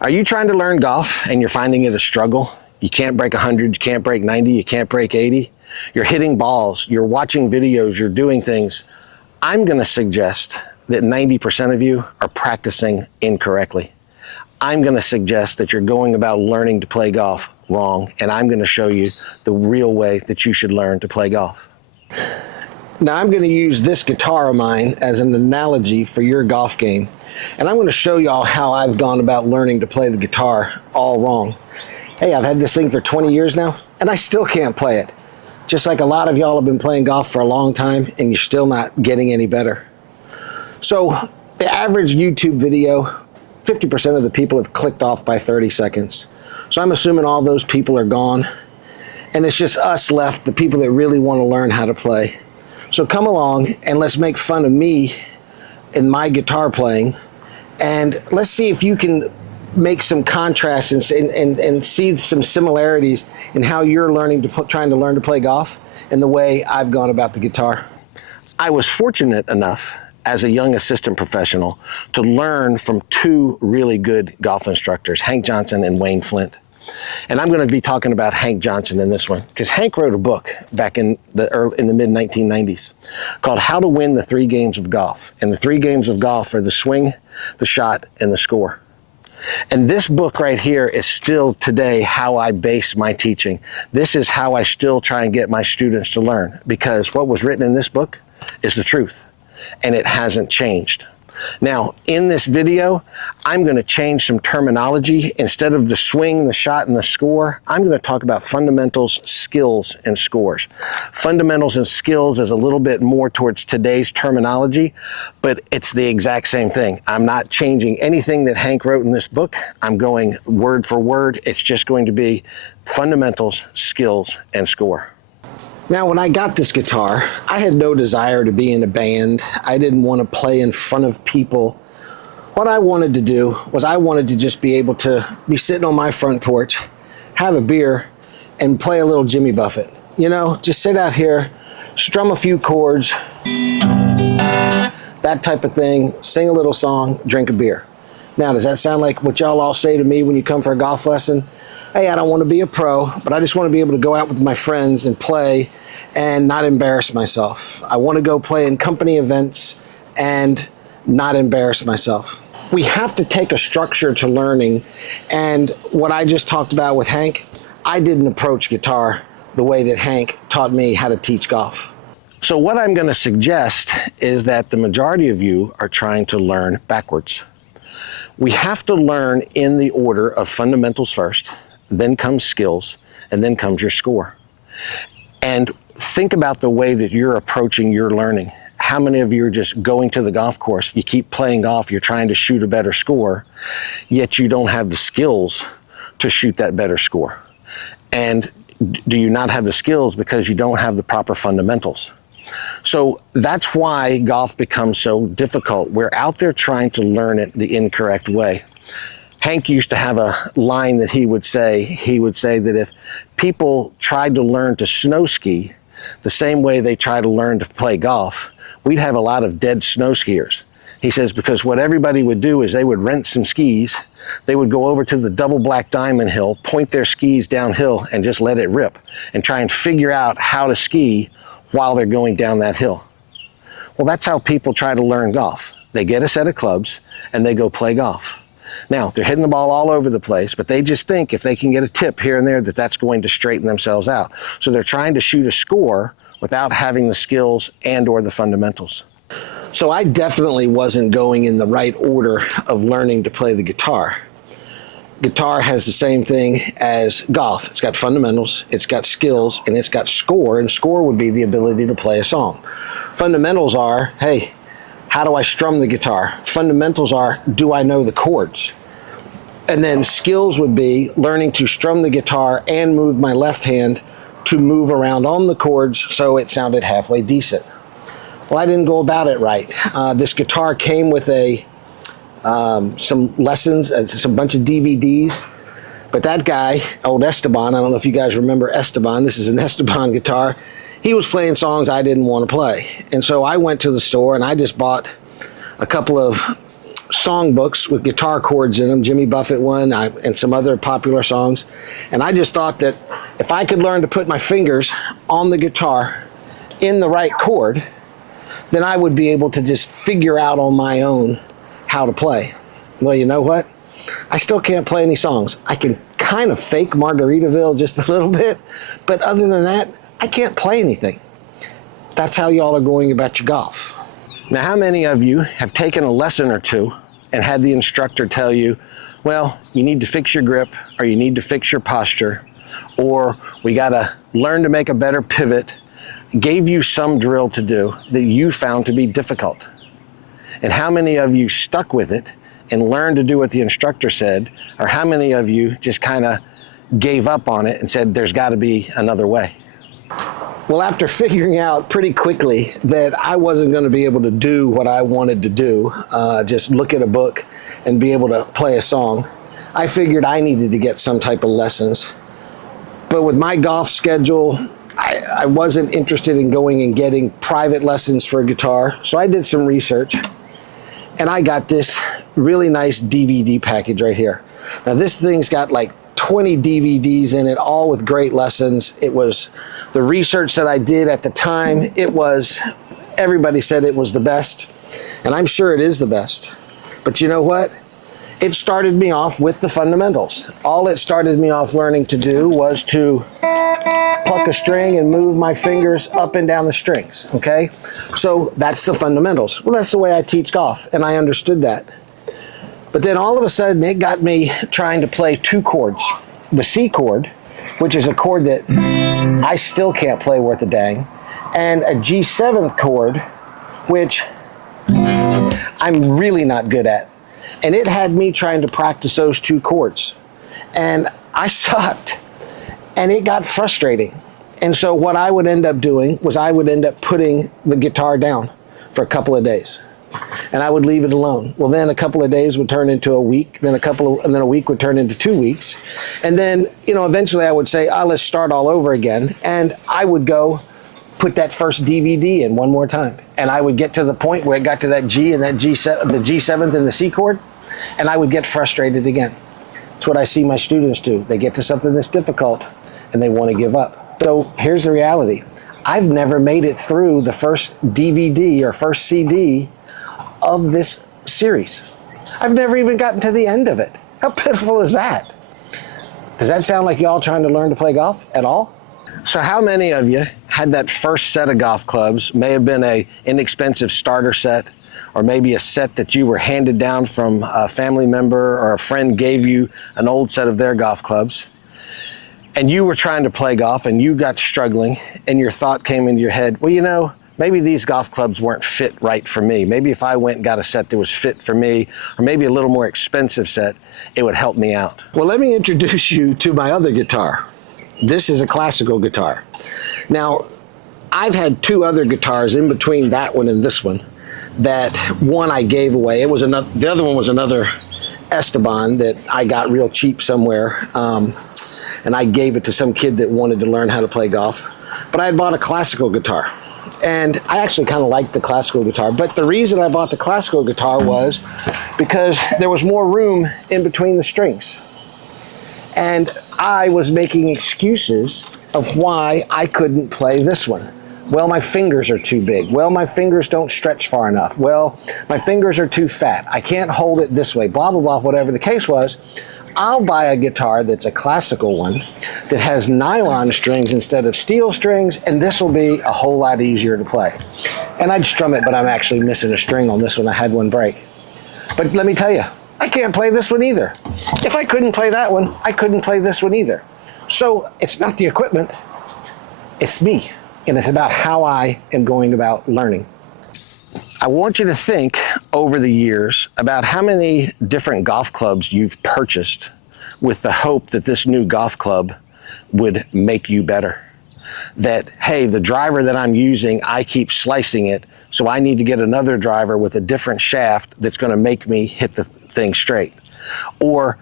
Are you trying to learn golf and you're finding it a struggle? You can't break 100, you can't break 90, you can't break 80. You're hitting balls, you're watching videos, you're doing things. I'm going to suggest that 90% of you are practicing incorrectly. I'm going to suggest that you're going about learning to play golf wrong, and I'm going to show you the real way that you should learn to play golf. Now I'm going to use this guitar of mine as an analogy for your golf game, and I'm going to show y'all how I've gone about learning to play the guitar all wrong. Hey, I've had this thing for 20 years now, and I still can't play it. Just like a lot of y'all have been playing golf for a long time, and you're still not getting any better. So the average YouTube video, 50% of the people have clicked off by 30 seconds. So I'm assuming all those people are gone, and it's just us left, the people that really want to learn how to play. So come along and let's make fun of me and my guitar playing, and let's see if you can make some contrasts and see some similarities in how you're trying to learn to play golf and the way I've gone about the guitar. I was fortunate enough as a young assistant professional to learn from two really good golf instructors, Hank Johnson and Wayne Flint. And I'm going to be talking about Hank Johnson in this one, because Hank wrote a book back in the mid-1990s called How to Win the Three Games of Golf. And the three games of golf are the swing, the shot, and the score. And this book right here is still today how I base my teaching. This is how I still try and get my students to learn, because what was written in this book is the truth, and it hasn't changed. Now, in this video, I'm going to change some terminology. Instead of the swing, the shot, and the score, I'm going to talk about fundamentals, skills, and scores. Fundamentals and skills is a little bit more towards today's terminology, but it's the exact same thing. I'm not changing anything that Hank wrote in this book. I'm going word for word. It's just going to be fundamentals, skills, and score. Now, when I got this guitar, I had no desire to be in a band. I didn't want to play in front of people. What I wanted to do was I wanted to just be able to be sitting on my front porch, have a beer, and play a little Jimmy Buffett. You know, just sit out here, strum a few chords, that type of thing, sing a little song, drink a beer. Now, does that sound like what y'all all say to me when you come for a golf lesson? Hey, I don't want to be a pro, but I just want to be able to go out with my friends and play and not embarrass myself. I want to go play in company events and not embarrass myself. We have to take a structure to learning, and what I just talked about with Hank, I didn't approach guitar the way that Hank taught me how to teach golf. So what I'm going to suggest is that the majority of you are trying to learn backwards. We have to learn in the order of fundamentals first, then comes skills, and then comes your score. And think about the way that you're approaching your learning. How many of you are just going to the golf course, you keep playing golf, you're trying to shoot a better score, yet you don't have the skills to shoot that better score? And do you not have the skills because you don't have the proper fundamentals? So that's why golf becomes so difficult. We're out there trying to learn it the incorrect way. Hank used to have a line that he would say that if people tried to learn to snow ski the same way they try to learn to play golf, we'd have a lot of dead snow skiers. He says, because what everybody would do is they would rent some skis, they would go over to the double black diamond hill, point their skis downhill and just let it rip and try and figure out how to ski while they're going down that hill. Well, that's how people try to learn golf. They get a set of clubs and they go play golf. Now, they're hitting the ball all over the place, but they just think if they can get a tip here and there that that's going to straighten themselves out. So they're trying to shoot a score without having the skills and or the fundamentals. So I definitely wasn't going in the right order of learning to play the guitar. Guitar has the same thing as golf. It's got fundamentals, it's got skills, and it's got score, and score would be the ability to play a song. Fundamentals are, hey, how do I strum the guitar? Fundamentals are, do I know the chords? And then skills would be learning to strum the guitar and move my left hand to move around on the chords so it sounded halfway decent. Well, I didn't go about it right. This guitar came with some lessons, some bunch of DVDs, but that guy, old Esteban, I don't know if you guys remember Esteban, this is an Esteban guitar, he was playing songs I didn't want to play. And so I went to the store and I just bought a couple of songbooks with guitar chords in them, Jimmy Buffett one, and some other popular songs. And I just thought that if I could learn to put my fingers on the guitar in the right chord, then I would be able to just figure out on my own how to play. Well, you know what? I still can't play any songs. I can kind of fake Margaritaville just a little bit, but other than that, I can't play anything. That's how y'all are going about your golf. Now, how many of you have taken a lesson or two and had the instructor tell you, well, you need to fix your grip, or you need to fix your posture, or we gotta learn to make a better pivot, gave you some drill to do that you found to be difficult? And how many of you stuck with it and learned to do what the instructor said, or how many of you just kind of gave up on it and said, there's got to be another way? Well, after figuring out pretty quickly that I wasn't going to be able to do what I wanted to do, just look at a book and be able to play a song, I figured I needed to get some type of lessons. But with my golf schedule, I wasn't interested in going and getting private lessons for guitar, so I did some research. And I got this really nice DVD package right here. Now this thing's got like 20 DVDs in it, all with great lessons. It was the research that I did at the time. Everybody said it was the best, and I'm sure it is the best. But you know what? It started me off with the fundamentals. All it started me off learning to do was to pluck a string and move my fingers up and down the strings, okay? So that's the fundamentals. Well, that's the way I teach golf, and I understood that. But then all of a sudden, it got me trying to play two chords. The C chord, which is a chord that I still can't play worth a dang, and a G7th chord, which I'm really not good at. And it had me trying to practice those two chords. And I sucked. And it got frustrating. And so what I would end up doing was I would end up putting the guitar down for a couple of days. And I would leave it alone. Well, then a couple of days would turn into a week, and then a week would turn into 2 weeks. And then, eventually I would say, let's start all over again. And I would go put that first DVD in one more time. And I would get to the point where it got to that G and that G7, the G7th and the C chord, and I would get frustrated again. It's what I see my students do. They get to something that's difficult and they want to give up. So here's the reality. I've never made it through the first DVD or first CD of this series. I've never even gotten to the end of it. How pitiful is that? Does that sound like y'all trying to learn to play golf at all? So how many of you had that first set of golf clubs, may have been a inexpensive starter set, or maybe a set that you were handed down from a family member or a friend gave you an old set of their golf clubs, and you were trying to play golf and you got struggling and your thought came into your head, well, maybe these golf clubs weren't fit right for me. Maybe if I went and got a set that was fit for me, or maybe a little more expensive set, it would help me out. Well, let me introduce you to my other guitar. This is a classical guitar. Now, I've had two other guitars in between that one and this one. That one I gave away. The other one was another Esteban that I got real cheap somewhere, and I gave it to some kid that wanted to learn how to play golf. But I had bought a classical guitar, and I actually kind of liked the classical guitar. But the reason I bought the classical guitar was because there was more room in between the strings. And I was making excuses of why I couldn't play this one. Well, my fingers are too big. Well, my fingers don't stretch far enough. Well, my fingers are too fat. I can't hold it this way, blah, blah, blah, whatever the case was. I'll buy a guitar that's a classical one that has nylon strings instead of steel strings, and this will be a whole lot easier to play. And I'd strum it, but I'm actually missing a string on this one. I had one break. But let me tell you, I can't play this one either. If I couldn't play that one, I couldn't play this one either. So it's not the equipment, it's me. And it's about how I am going about learning. I want you to think over the years about how many different golf clubs you've purchased with the hope that this new golf club would make you better. That, hey, the driver that I'm using, I keep slicing it, so I need to get another driver with a different shaft that's going to make me hit the thing straight. Or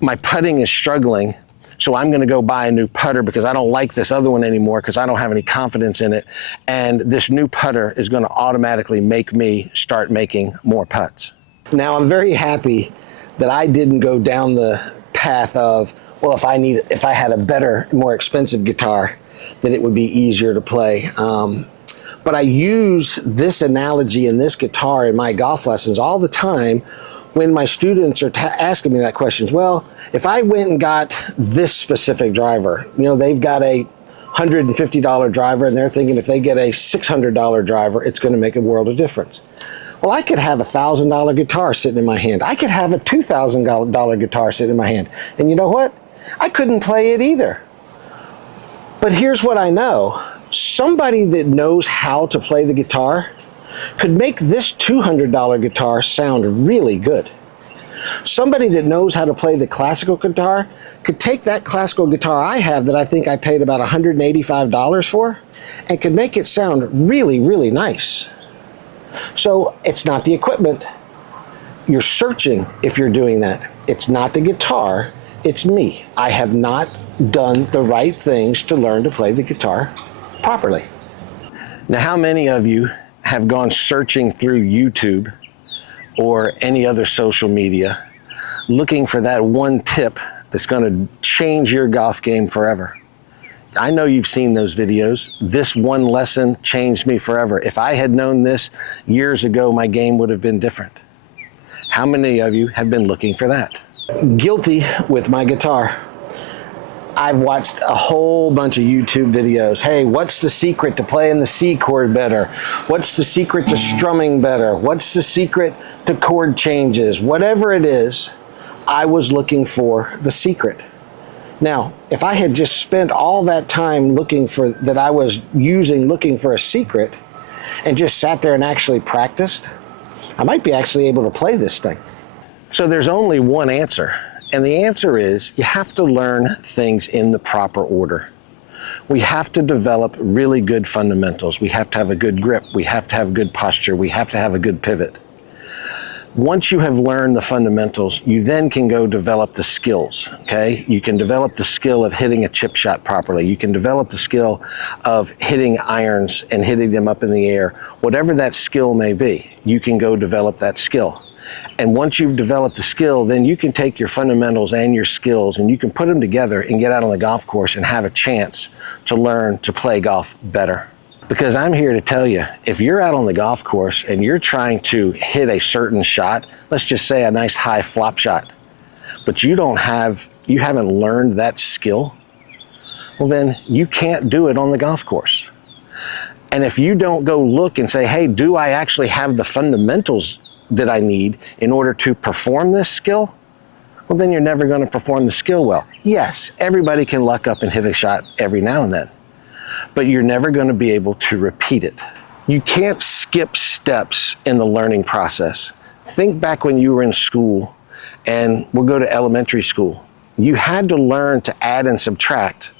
my putting is struggling, so I'm going to go buy a new putter because I don't like this other one anymore because I don't have any confidence in it. And this new putter is going to automatically make me start making more putts. Now, I'm very happy that I didn't go down the path of, well, if I had a better, more expensive guitar, that it would be easier to play. But I use this analogy and this guitar in my golf lessons all the time when my students are asking me that question. Well, if I went and got this specific driver, they've got a $150 driver and they're thinking if they get a $600 driver, it's going to make a world of difference. Well, I could have a $1,000 guitar sitting in my hand. I could have a $2,000 guitar sitting in my hand. And you know what? I couldn't play it either. But here's what I know. Somebody that knows how to play the guitar could make this $200 guitar sound really good. Somebody that knows how to play the classical guitar could take that classical guitar I have that I think I paid about $185 for and could make it sound really, really nice. So it's not the equipment. You're searching if you're doing that. It's not the guitar, it's me. I have not done the right things to learn to play the guitar properly. Now, how many of you have gone searching through YouTube or any other social media looking for that one tip that's going to change your golf game forever? I know you've seen those videos. This one lesson changed me forever. If I had known this years ago, my game would have been different. How many of you have been looking for that? Guilty with my guitar. I've watched a whole bunch of YouTube videos. Hey, what's the secret to playing the C chord better? What's the secret to strumming better? What's the secret to chord changes? Whatever it is, I was looking for the secret. Now, if I had just spent all that time looking for a secret and just sat there and actually practiced, I might be actually able to play this thing. So there's only one answer. And the answer is you have to learn things in the proper order. We have to develop really good fundamentals. We have to have a good grip. We have to have good posture. We have to have a good pivot. Once you have learned the fundamentals, you then can go develop the skills, okay? You can develop the skill of hitting a chip shot properly. You can develop the skill of hitting irons and hitting them up in the air. Whatever that skill may be, you can go develop that skill. And once you've developed the skill, then you can take your fundamentals and your skills and you can put them together and get out on the golf course and have a chance to learn to play golf better. Because I'm here to tell you, if you're out on the golf course and you're trying to hit a certain shot, let's just say a nice high flop shot, but you haven't learned that skill, well then you can't do it on the golf course. And if you don't go look and say, hey, do I actually have the fundamentals that I need in order to perform this skill? Well, then you're never going to perform the skill well. Yes, everybody can luck up and hit a shot every now and then, but you're never going to be able to repeat it. You can't skip steps in the learning process. Think back when you were in school, and we'll go to elementary school. You had to learn to add and subtract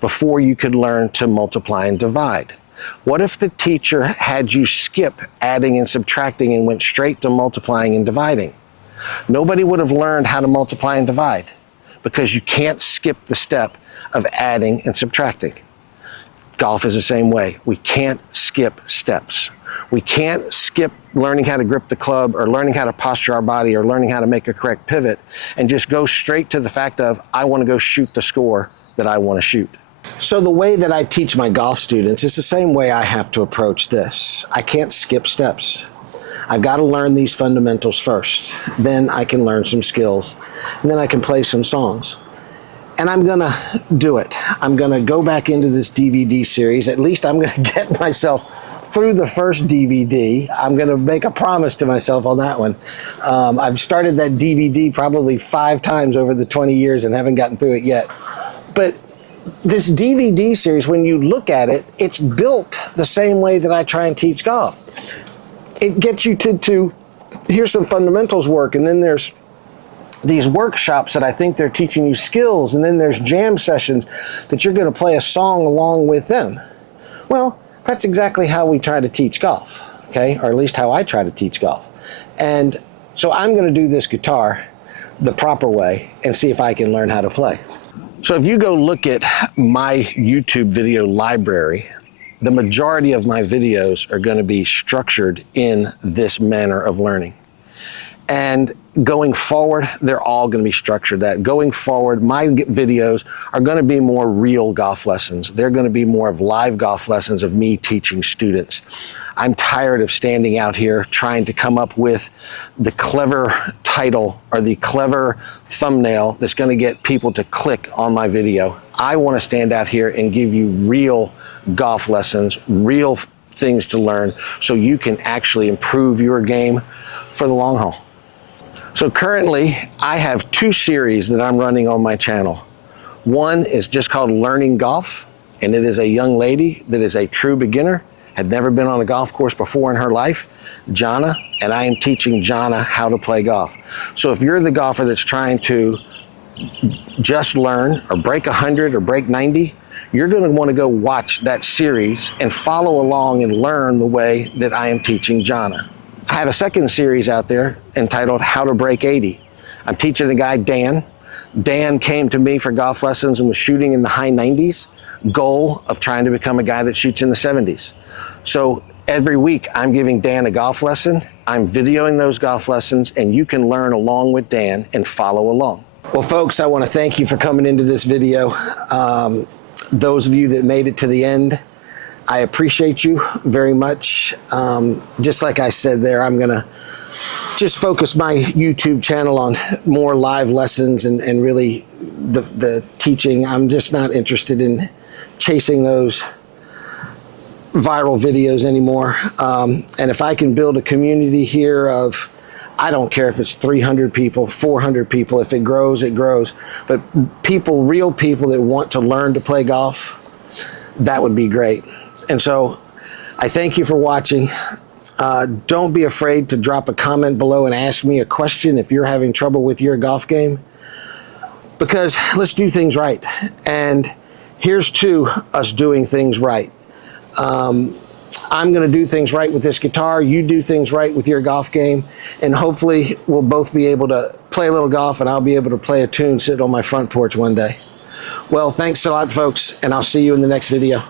before you could learn to multiply and divide. What if the teacher had you skip adding and subtracting and went straight to multiplying and dividing? Nobody would have learned how to multiply and divide because you can't skip the step of adding and subtracting. Golf is the same way. We can't skip steps. We can't skip learning how to grip the club or learning how to posture our body or learning how to make a correct pivot and just go straight to the fact of, I want to go shoot the score that I want to shoot. So the way that I teach my golf students is the same way I have to approach this. I can't skip steps. I've got to learn these fundamentals first. Then I can learn some skills. And then I can play some songs. And I'm going to do it. I'm going to go back into this DVD series. At least I'm going to get myself through the first DVD. I'm going to make a promise to myself on that one. I've started that DVD probably 5 times over the 20 years and haven't gotten through it yet. But this DVD series, when you look at it, it's built the same way that I try and teach golf. It gets you to here's some fundamentals work, and then there's these workshops that I think they're teaching you skills, and then there's jam sessions that you're going to play a song along with them. Well, that's exactly how we try to teach golf, okay? Or at least how I try to teach golf. And so I'm going to do this guitar the proper way and see if I can learn how to play. So if you go look at my YouTube video library, the majority of my videos are going to be structured in this manner of learning. And going forward, they're all going to be structured that. Going forward, my videos are going to be more real golf lessons. They're going to be more of live golf lessons of me teaching students. I'm tired of standing out here trying to come up with the clever title or the clever thumbnail that's going to get people to click on my video. I want to stand out here and give you real golf lessons, real things to learn so you can actually improve your game for the long haul. So currently, I have 2 series that I'm running on my channel. One is just called Learning Golf, and it is a young lady that is a true beginner, had never been on a golf course before in her life, Jana, and I am teaching Jana how to play golf. So if you're the golfer that's trying to just learn or break 100 or break 90, you're going to want to go watch that series and follow along and learn the way that I am teaching Jana. I have a second series out there entitled How to Break 80. I'm teaching a guy, Dan. Dan came to me for golf lessons and was shooting in the high 90s, goal of trying to become a guy that shoots in the 70s. So every week I'm giving Dan a golf lesson, I'm videoing those golf lessons, and you can learn along with Dan and follow along. Well, folks, I want to thank you for coming into this video. Those of you that made it to the end, I appreciate you very much. Just like I said there, I'm gonna just focus my YouTube channel on more live lessons and really the teaching. I'm just not interested in chasing those viral videos anymore. And if I can build a community here of, I don't care if it's 300 people, 400 people, if it grows, it grows. But people, real people that want to learn to play golf, that would be great. And so I thank you for watching. Don't be afraid to drop a comment below and ask me a question if you're having trouble with your golf game, because let's do things right. And here's to us doing things right. I'm going to do things right with this guitar. You do things right with your golf game. And hopefully we'll both be able to play a little golf and I'll be able to play a tune sitting on my front porch one day. Well, thanks a lot, folks, and I'll see you in the next video.